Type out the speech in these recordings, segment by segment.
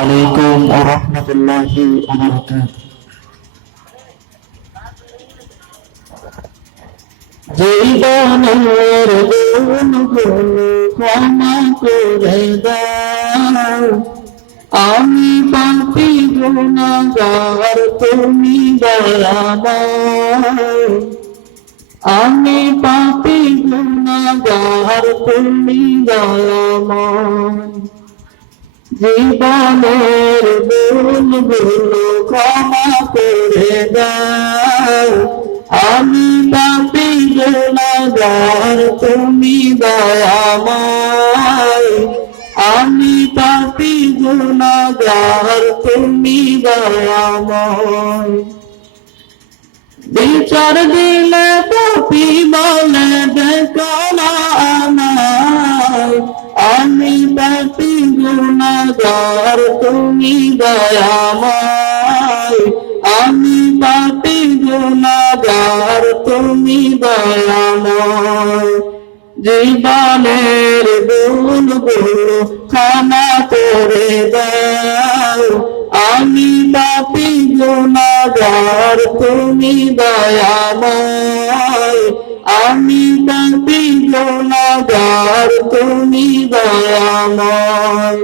আলাইকুম ওয়া রাহমাতুল্লাহি ওয়া বারাকাতুহু। জীবনের গুণগুলো ক্ষমা করে দাও, আমি পাপী গুনাহগার তুমি দয়াময়। আমি পাপী গুনাহগার তুমি দয়াময়। জীবনের ভুলগুলো ক্ষমা করে দাও, আমি পাপী গুনাহগার তুমি দয়াময়। আমি পাপী গুনাহগার তুমি দয়াময়। বিচার দিলে পাপী বলে দেখো না আমায়, আমি পাপী গুনাহগার তুমি দয়াময়। আমি পাপী গুনাহগার তুমি দয়াময়। জীবনের ভুলগুলো ক্ষমা করে দাও, আমি পাপী গুনাহগার তুমি দয়াময়। আমি পাপী গুনাহগার তুমি দয়াময়।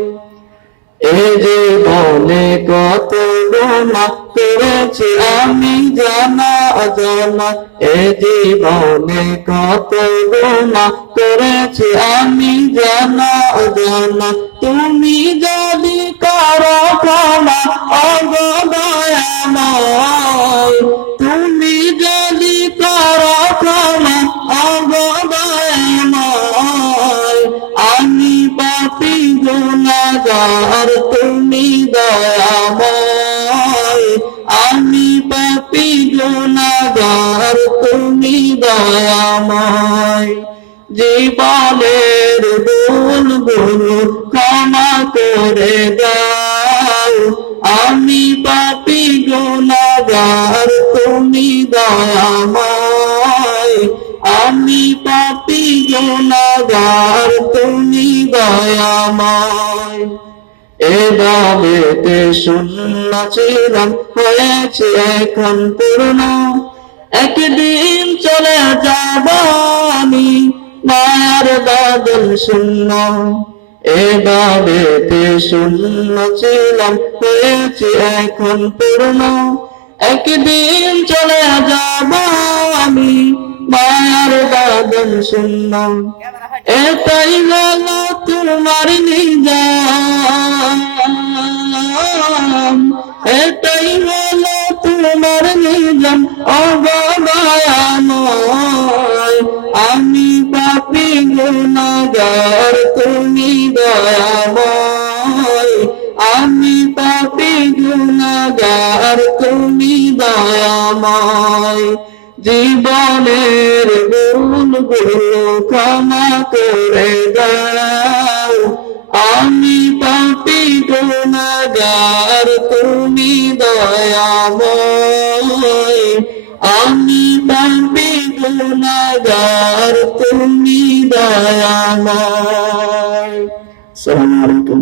এ জীবনে কত গুনাহ করেছি আমি জানা অজানা, এ জীবনে কত গুনাহ করেছি আমি জানা অজানা। তুমি যদি করো ক্ষমা ওগো দয়াময়, তুমি যদি করো ক্ষমা ওগো দয়াময়। আমি পাপী গুনাহগার তুমি দয়াময়। আমি পাপী গুনাহগার তুমি দয়াময়। জীবনের ভুলগুলো ক্ষমা করে দাও, আমি পাপী গুনাহগার তুমি দয়াময়। আমি পাপী গুনাহগার তুমি দয়াময়। এ দাবিতে শূন্য ছিলাম হয়েছে এখন পূর্ণ, একদিন চলে যাব আমি মায়ার বাদল শূন্য। এ দাবিতে শূন্য ছিলাম হয়েছে এখন পূর্ণ, একদিন চলে যাব আমি মায়ার বাদল শূন্য। এটাই হলো তোমার নিজাম, এটাই হলো তোমার নিজাম ওগো দয়াময়। আমি পাপী গুনাহগার তুমি দয়াময়। আমি পাপী গুনাহগার তুমি দয়াময়। জীবনের ভুলগুলো ক্ষমা করে দাও, আমি পাপী গুনাহগার তুমি দয়াময়। আমি পাপী গুনাহগার তুমি দয়াময়। আসসালামু আলাইকুম।